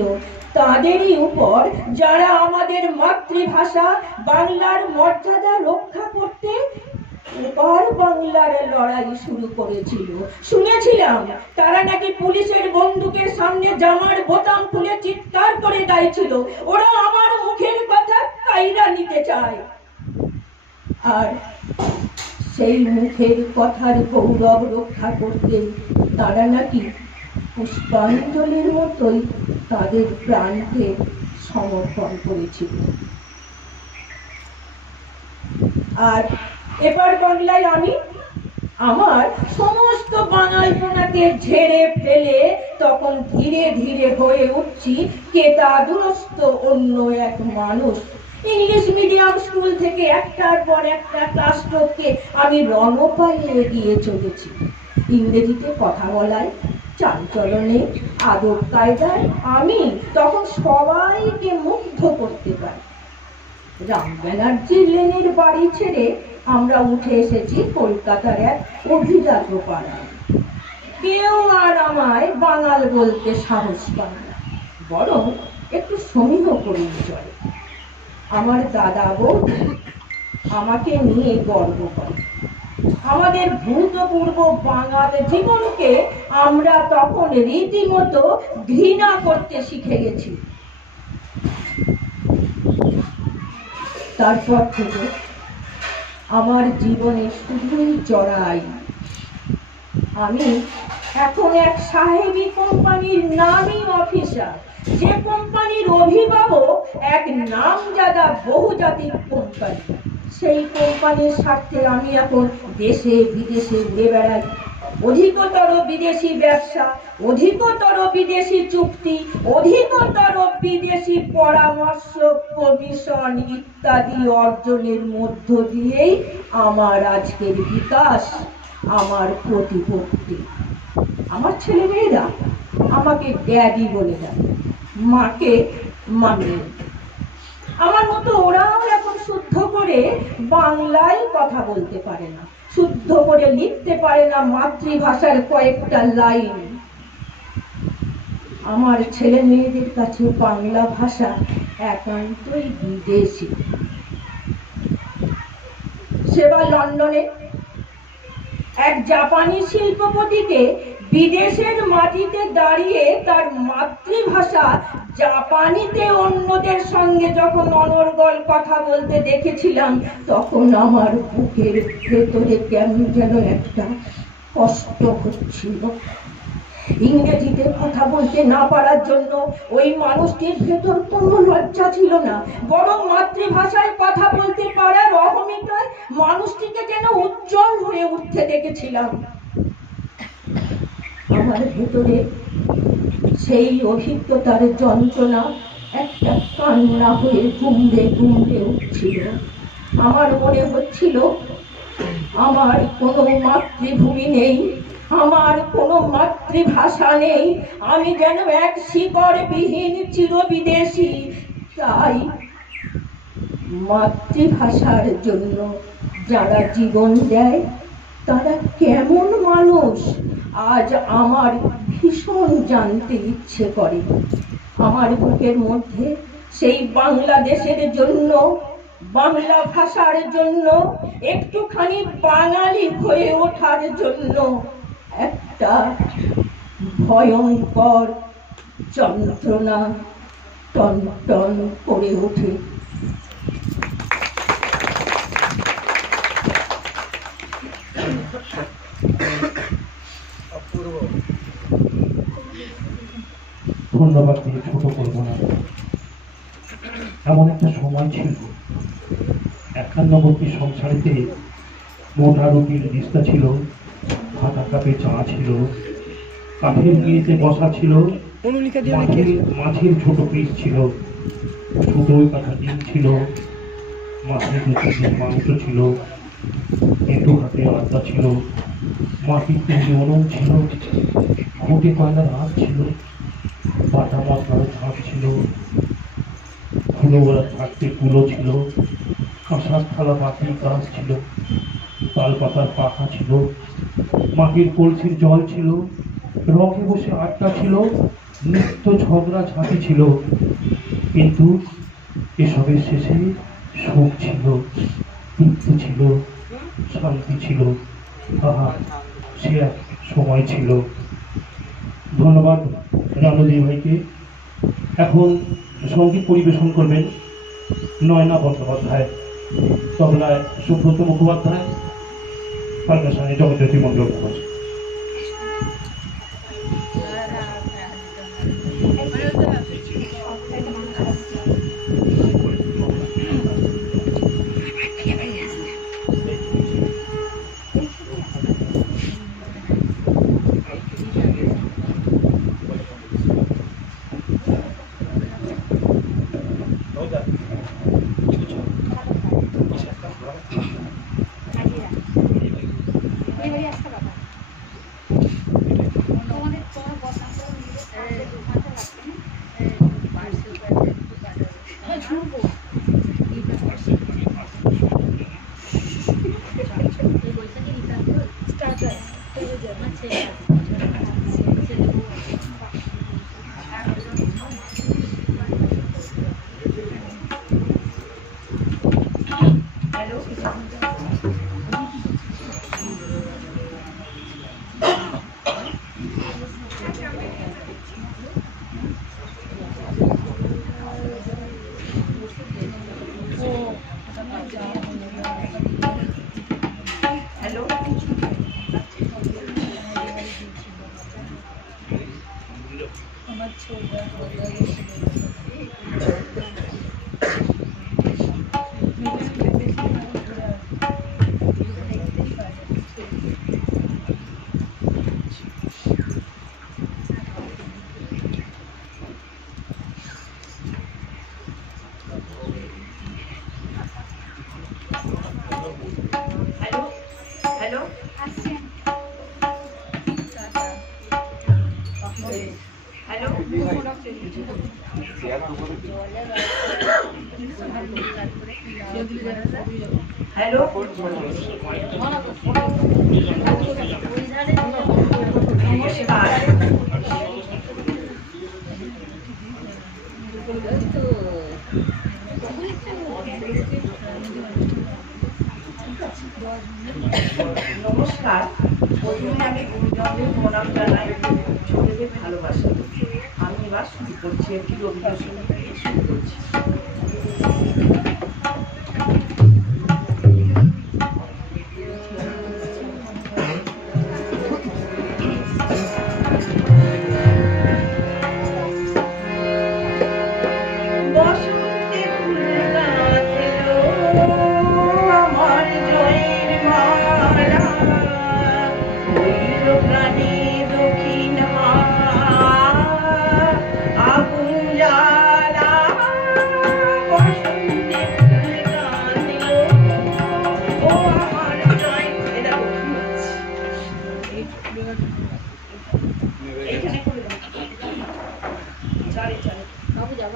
তাদেরই উপর যারা আমাদের মাতৃভাষা বাংলার মর্যাদা রক্ষা করতে এবার বাংলার লড়াই শুরু করেছিল। শুনেছিলাম তারা নাকি পুলিশের বন্দুকের সামনে জামার বোতাম খুলে চিৎকার করে গাইছিল, ওরা আমার মুখের কথা কাইরা নিতে চায়। আর সেই মুখের কথার গৌরব রক্ষা করতে তারা নাকি পুষ্পাঞ্জলির মতোই তাদের প্রাণকে সমর্পণ করেছিল। আর এবার বাংলায় আমি আমার সমস্ত বাঙালপনাকে ঝেড়ে ফেলে তখন ধীরে ধীরে হয়ে উঠছি কেতাদুরস্ত অন্য এক মানুষ। ইংলিশ মিডিয়াম স্কুল থেকে একটার পর একটা ক্লাস টোপকে আমি রণপায়ে এগিয়ে চলেছি। ইংরেজিতে কথা বলায়, চালচলনে, আদব কায়দায় আমি তখন সবাইকে মুগ্ধ করতে পারি। রাম ব্যানার্জির লেনের বাড়ি ছেড়ে আমরা উঠে এসেছি কলকাতার এক অভিজাত পাড়ায়। কেউ আর আমায় বাঙাল বলতে সাহস পায় না, বরং একটু সমীহ করেই চলে। আমার দাদা বৌদি আমাকে নিয়ে গর্ব করে। আমাদের ভূতপূর্ব বাঙাল জীবনকে আমরা তখন রীতিমতো ঘৃণা করতে শিখে গেছি। তারপর থেকে আমার জীবনে শুধুই চড়াই। আমি এখন এক সাহেবী কোম্পানির নামী অফিসার, যে কোম্পানির অভিভাবক এক নামজাদা বহুজাতিক কোম্পানি। সেই কোম্পানির স্বার্থে আমি এখন দেশে বিদেশে উড়ে বেড়াই। অধিকতর বিদেশি ব্যবসা, অধিকতর বিদেশি চুক্তি, অধিকতর বিদেশি পরামর্শ, কমিশন ইত্যাদি অর্জনের মধ্য দিয়েই আমার আজকের বিকাশ, আমার প্রতিপত্তি। আমার ছেলেমেয়েরা আমাকে ড্যাডি বলে ডাকে, মাকে মামি। আমার মতো ওরাও এখন শুদ্ধ করে বাংলায় কথা বলতে পারে না, শুদ্ধ করে লিখতে পারে না মাতৃভাষার কয়েকটা লাইন। আমার ছেলে মেয়েদের কাছে বাংলা ভাষা একান্তই বিদেশি। সেবার লন্ডনে এক জাপানি শিল্পপতিকে বিদেশের মাটিতে দাঁড়িয়ে তার মাতৃভাষা জাপানিতে অন্যদের সঙ্গে যখন অনর্গল কথা বলতে দেখেছিলাম, তখন আমার বুকের ভেতরে কেমন যেন একটা কষ্ট হচ্ছিল। ইংরেজিতে কথা বলতে না পারার জন্য ওই মানুষটির ভেতর কোনো লজ্জা ছিল না, বরং মাতৃভাষায় কথা বলতে পারার অহমিকায় মানুষটিকে যেন উজ্জ্বল হয়ে উঠতে দেখেছিলাম। আমার ভেতরে সেই অভিজ্ঞতার যন্ত্রণা একটা কান্না হয়ে গুমড়ে গুমড়ে উঠছিল। আমার মনে হচ্ছিল আমার কোনো মাতৃভূমি নেই, আমার কোনো মাতৃভাষা নেই, আমি যেন এক শিকড়বিহীন চিরবিদেশী। তাই মাতৃভাষার জন্য যারা জীবন দেয় তারা কেমন মানুষ আজ আমার ভীষণ জানতে ইচ্ছে করে। আমার বুকের মধ্যে সেই বাংলাদেশের জন্য, বাংলা ভাষার জন্য, একটুখানি বাঙালি হয়ে ওঠার জন্য একটা ভয়ঙ্কর যন্ত্রণা টনটন করে ওঠে। ধন্যবাদ দিয়ে ছোট করবো না। এমন একটা সময় ছিল, 91 সংসারেতে মোটা রুটির দিস্তা ছিল, হাতা কাপে চা ছিল, কাঠের গিয়েতে বসা ছিল, মাছের ছোট পিস ছিল, ছোটোই কাঠা ডিম ছিল, মাছের মাংস ছিল, একটু হাতে আড্ডা ছিল, মাটির তৈরি উনুন ছিল, ঘটে কয়লার হাত ছিল, বাটা মশলার ঝাঁক ছিল, ফুলোবেলা থাকতে কুলো ছিল, কাঁসার থালা মাটির গাছ ছিল, তাল পাতার পাখা ছিল, মাটির কলসির জল ছিল, রঙে বসে আড্ডা ছিল, নিত্য ঝগড়া ঝাঁকি ছিল। কিন্তু এসবের শেষে সুখ ছিল, তৃপ্তি ছিল, শান্তি ছিল। আহা, সে এক সময় ছিল। ধন্যবাদ রামজি ভাইকে। এখন সঙ্গীত পরিবেশন করবেন নয়না বন্দ্যোপাধ্যায়, তবলায় সুব্রত মুখোপাধ্যায়, পাল্লাসানে Jagajyoti Mondal Ghosh. Hello hello hello hello hello hello নমস্কার নমস্কার প্রথমে আমি গুরুজনদের প্রণাম জানাই ছোটদের ভালোবাসা আমি এবার শুরু করছি একটি রবীন্দ্র সঙ্গীত দিয়ে শুরু করছি বসন্তে ফুল গাঁথলো আমার জয়ের মালা হইল প্রাণী দক্ষিণ আগুন জ্বালা বসন্তে ফুল গাঁথলো ও আমার জয় এটা এইখানে করে দাও চারে চারে বাবু যা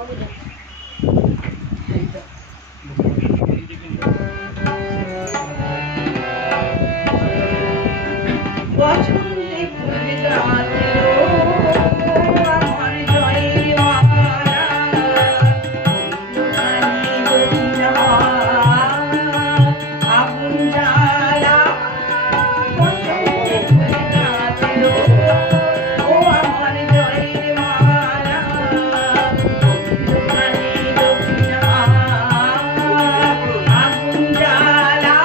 বসন্তে ফুল গাঁথলো আমার জয়ের মালা প্রাণী দক্ষিণ আগুন জ্বালা বসন্তে ফুল গাঁথলো ও আমার জয়ের মালা প্রাণী দক্ষিণ আগুন জ্বালা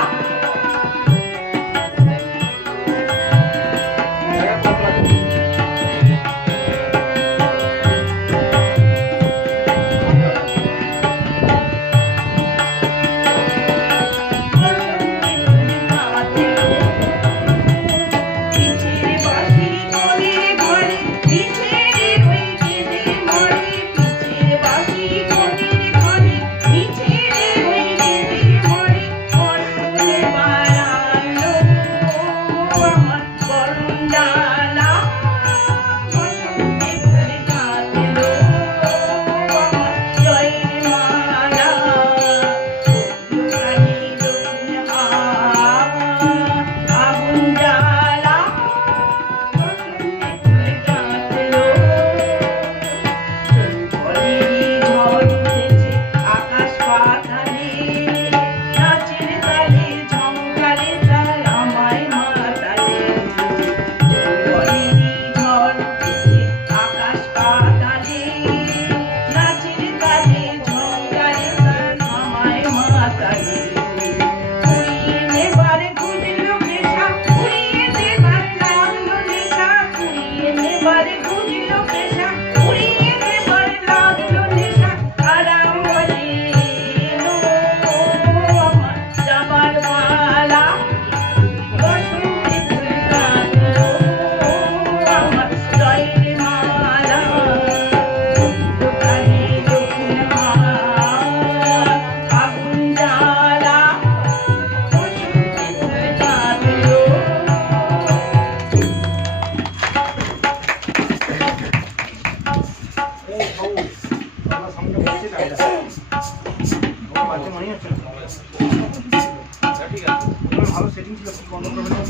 ভালো সেটিং ছিল কি বন্ধ করবেন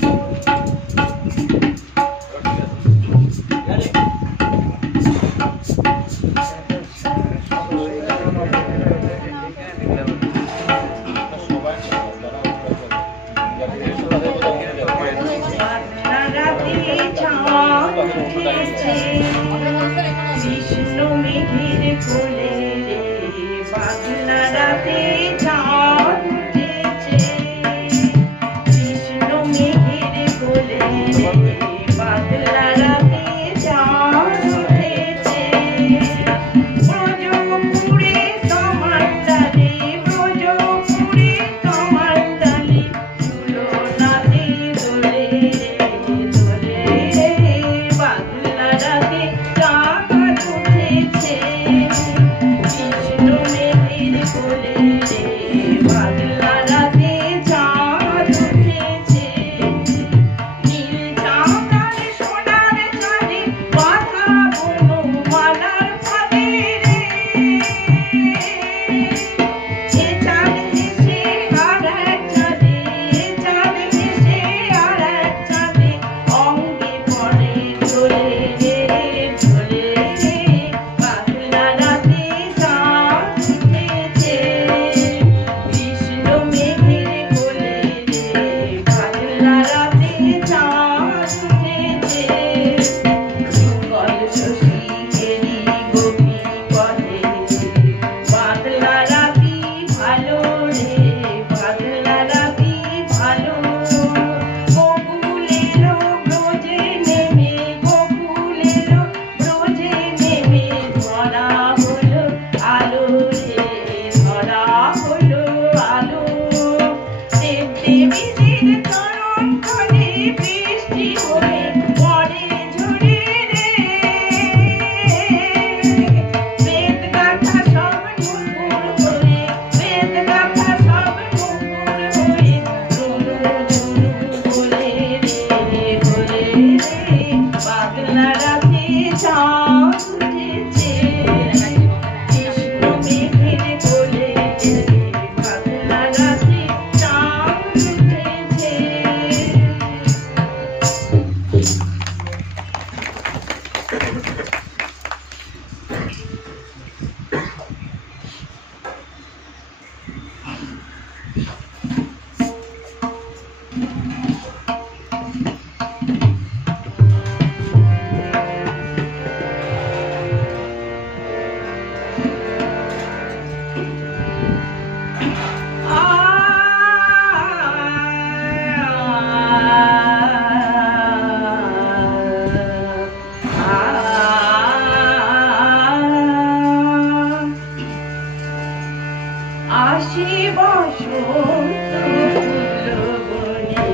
সবাই আসে বসন্ত ফুল বনে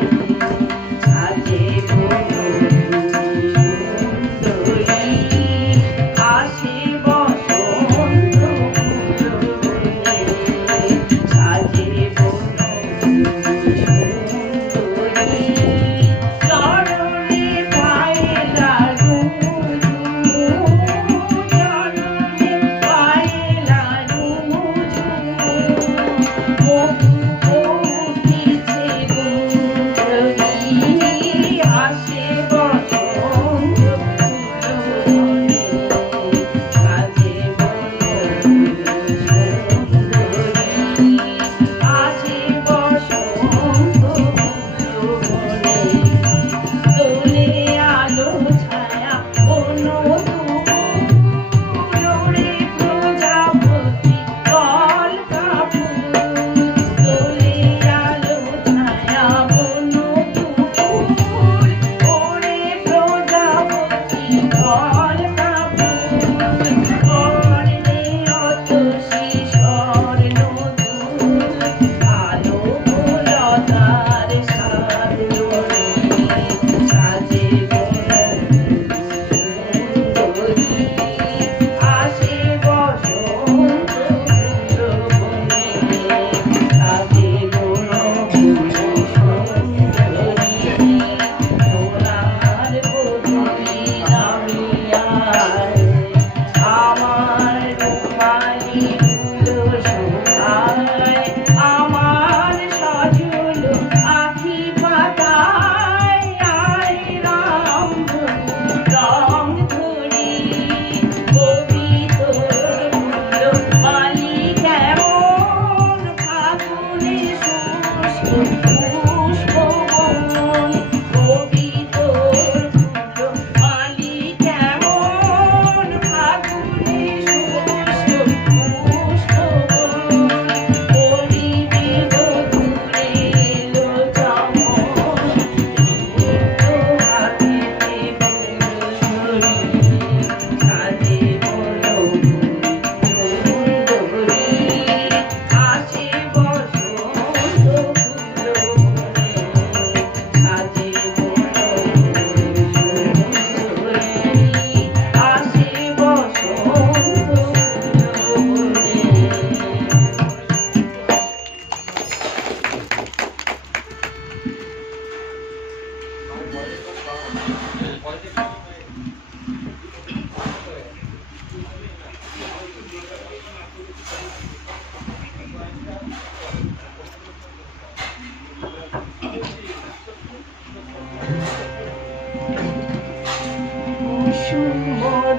সাজে সুন্দরী আসে বসন্ত ফুল বনে সাজে সুন্দরী চরণে পায়ে লাগু চরণে পায়ে লাগু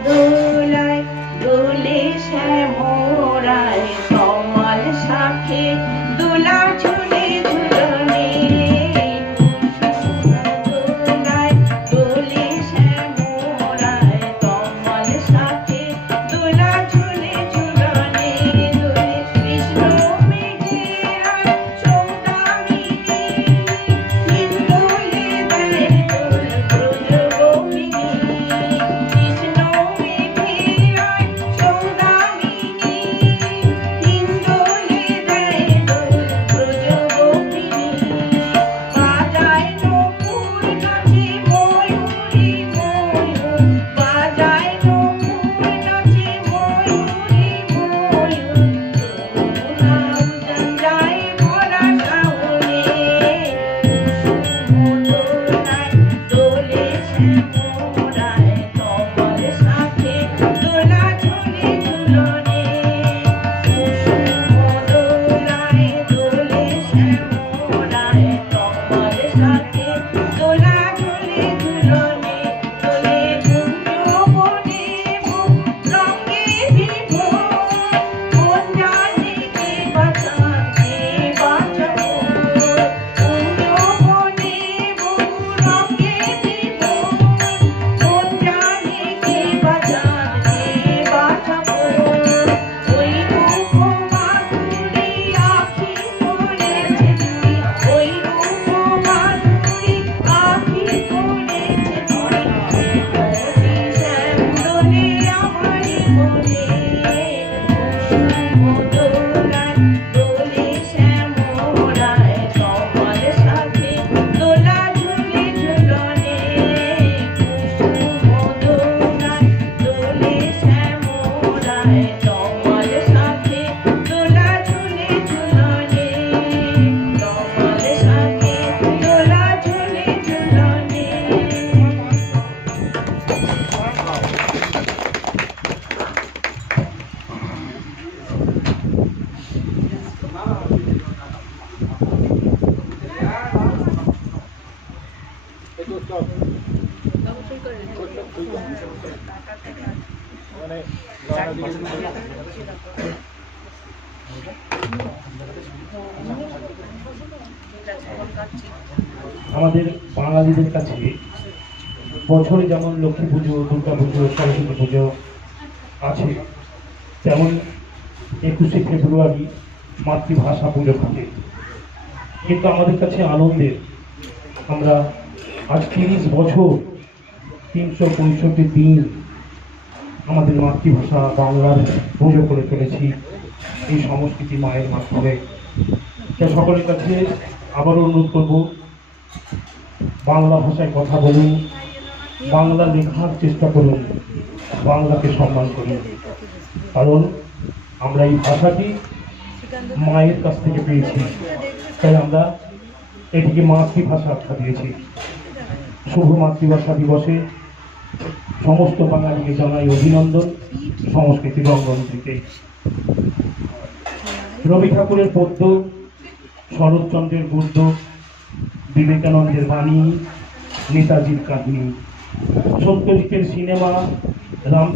দোলায় দোলে শ্যামরায় কমল শাখে দোলা ঝুলে ঝুলনে দোলায় দোলে শ্যামরায় কমল শাখে দোলা ঝুলে ঝুলনে দোলে কৃষ্ণ মেঘেরা সৌদামিনী হিন্দোলে দেয় দোল ব্রজ গোপিনী কৃষ্ণ মেঘেরা সৌদামিনী হিন্দোলে দেয় দোল আমাদের বাঙালিদের কাছে বছরে যেমন লক্ষ্মী পুজো, দুর্গা পুজো, সরস্বতী পুজো আছে, তেমন 21শে ফেব্রুয়ারি মাতৃভাষা পুজো থাকে। কিন্তু আমাদের কাছে আনন্দের, আমরা আজ 30 বছর 365 দিন আমাদের মাতৃভাষা বাংলার পুজো করে চলেছি এই সংস্কৃতি মায়ের মাধ্যমে। তাই সকলের কাছে আবারও অনুরোধ করব, বাংলা ভাষায় কথা বলুন, বাংলা লেখার চেষ্টা করুন, বাংলাকে সম্মান করুন, কারণ আমরা এই ভাষাটি মায়ের কাছ থেকে পেয়েছি, তাই আমরা এটিকে মাতৃভাষা আখ্যা দিয়েছি। শুভ মাতৃভাষা দিবসে সমস্ত বাঙালিকে জানাই অভিনন্দন সংস্কৃতি অঙ্গন থেকে। রবি ঠাকুরের পদ্য, শরৎচন্দ্রের গদ্য, বিবেকানন্দের বাণী, নেতাজির কাহিনী, সত্যজিতের সিনেমা, রাম